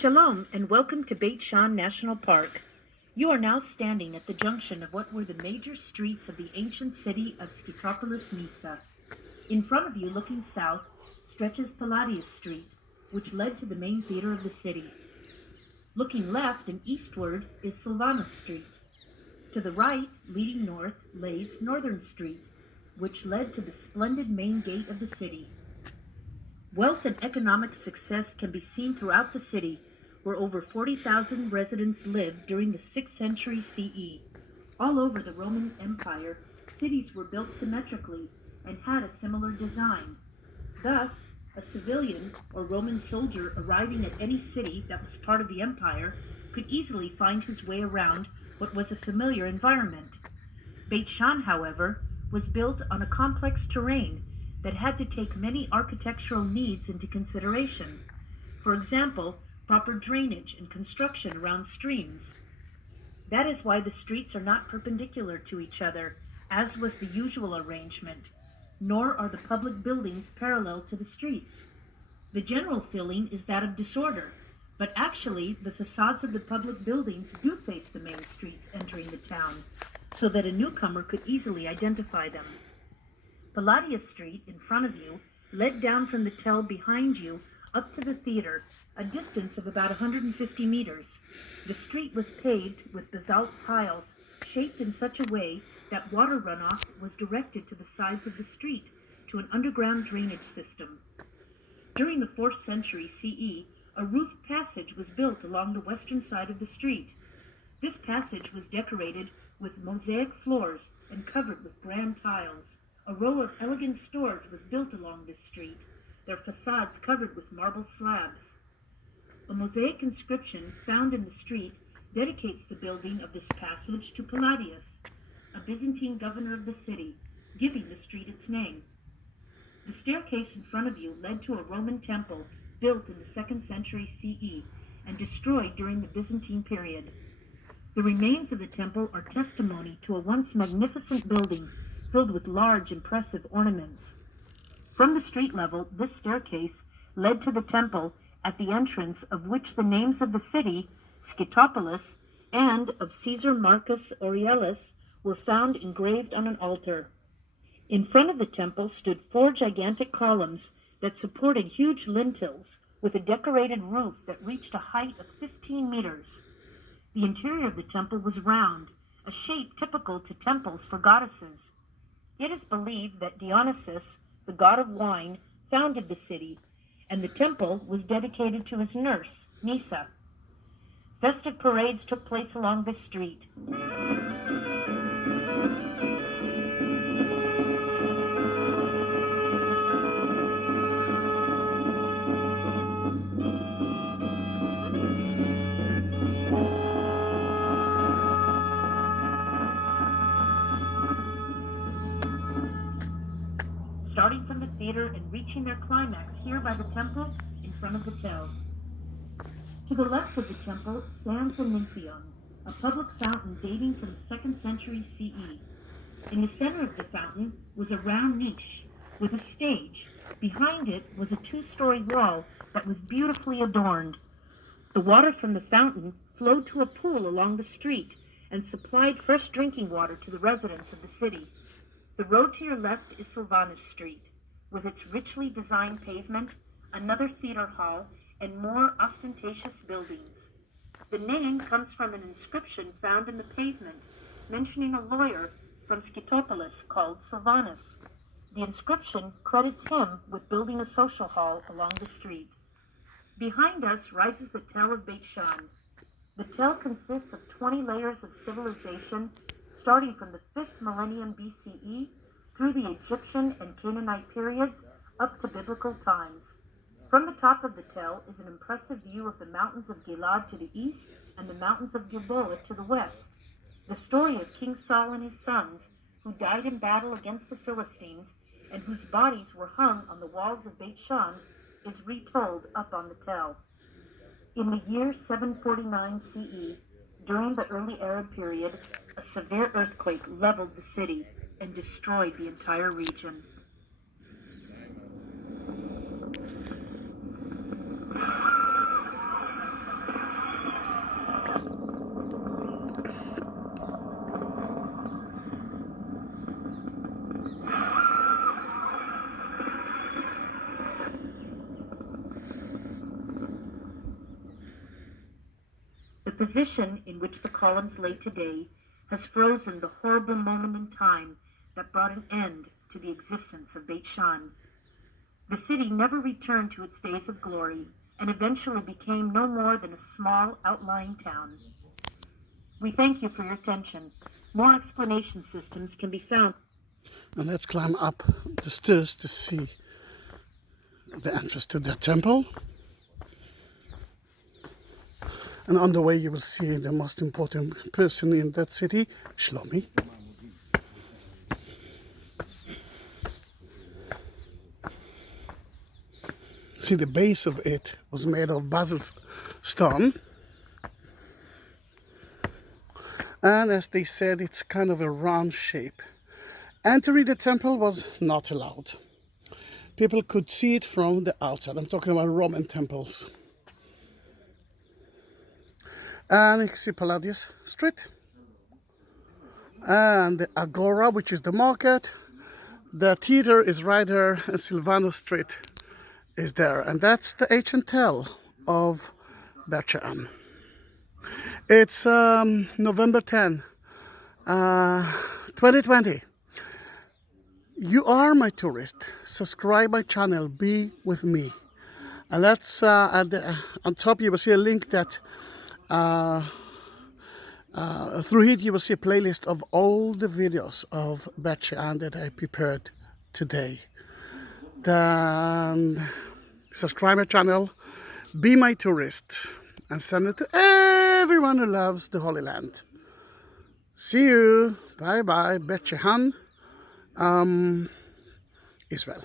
Shalom and welcome to Beit National Park. You are now standing at the junction of what were the major streets of the ancient city of Scythopolis, Nysa. In front of you, looking south, stretches Palladius Street, which led to the main theater of the city. Looking left and eastward is Sylvanus Street. To the right, leading north, lays Northern Street, which led to the splendid main gate of the city. Wealth and economic success can be seen throughout the city, where over 40,000 residents lived during the 6th century CE. All over the Roman Empire, cities were built symmetrically and had a similar design. Thus, a civilian or Roman soldier arriving at any city that was part of the empire could easily find his way around what was a familiar environment. Beit Shan, however, was built on a complex terrain that had to take many architectural needs into consideration. For example, proper drainage and construction around streams. That is why the streets are not perpendicular to each other, as was the usual arrangement, nor are the public buildings parallel to the streets. The general feeling is that of disorder, but actually the facades of the public buildings do face the main streets entering the town, so that a newcomer could easily identify them. Palladius Street, in front of you, led down from the tell behind you up to the theater, a distance of about 150 meters. The street was paved with basalt tiles, shaped in such a way that water runoff was directed to the sides of the street to an underground drainage system. During the 4th century CE, a roof passage was built along the western side of the street. This passage was decorated with mosaic floors and covered with grand tiles. A row of elegant stores was built along this street, their facades covered with marble slabs. A mosaic inscription found in the street dedicates the building of this passage to Palladius, a Byzantine governor of the city, giving the street its name. The staircase in front of you led to a Roman temple built in the 2nd century CE and destroyed during the Byzantine period. The remains of the temple are testimony to a once magnificent building filled with large, impressive ornaments. From the street level, this staircase led to the temple, at the entrance of which the names of the city, Scythopolis, and of Caesar Marcus Aurelius were found engraved on an altar. In front of the temple stood 4 gigantic columns that supported huge lintels with a decorated roof that reached a height of 15 meters. The interior of the temple was round, a shape typical to temples for goddesses. It is believed that Dionysus, the god of wine, founded the city, and the temple was dedicated to his nurse, Nysa. Festive parades took place along this street. Starting from the theater and reaching their climax here by the temple in front of the tell. To the left of the temple stands the nympheum, a public fountain dating from the 2nd century CE. In the center of the fountain was a round niche with a stage. Behind it was a 2-story wall that was beautifully adorned. The water from the fountain flowed to a pool along the street and supplied fresh drinking water to the residents of the city. The road to your left is Sylvanus Street, with its richly designed pavement, another theater hall, and more ostentatious buildings. The name comes from an inscription found in the pavement, mentioning a lawyer from Scythopolis called Sylvanus. The inscription credits him with building a social hall along the street. Behind us rises the tell of Beit Shan. The tell consists of 20 layers of civilization, starting from the 5th millennium BCE through the Egyptian and Canaanite periods up to biblical times. From the top of the tell is an impressive view of the mountains of Gilad to the east and the mountains of Gilboa to the west. The story of King Saul and his sons, who died in battle against the Philistines and whose bodies were hung on the walls of Beit Shan, is retold up on the tell. In the year 749 CE, during the early Arab period, a severe earthquake leveled the city and destroyed the entire region. position in which the columns lay today has frozen the horrible moment in time that brought an end to the existence of Beit Shan. The city never returned to its days of glory and eventually became no more than a small outlying town. We thank you for your attention. More explanation systems can be found. And let's climb up the stairs to see the entrance to their temple. And on the way you will see the most important person in that city, Shlomi. See, the base of it was made of basalt stone. And as they said, it's kind of a round shape. Entering the temple was not allowed. People could see it from the outside. I'm talking about Roman temples. And you can see Palladius Street. And the Agora, which is the market. The theater is right there, and Silvano Street is there. And that's the ancient tale of Beit Shan. It's November 10, 2020. You are my tourist. Subscribe my channel. Be with me. And let's on top you will see a link that through it you will see a playlist of all the videos of Beit Shan that I prepared today. Then subscribe my channel. Be my tourist. And send it to everyone who loves the Holy Land. See you. Bye bye. Beit Shan, Israel.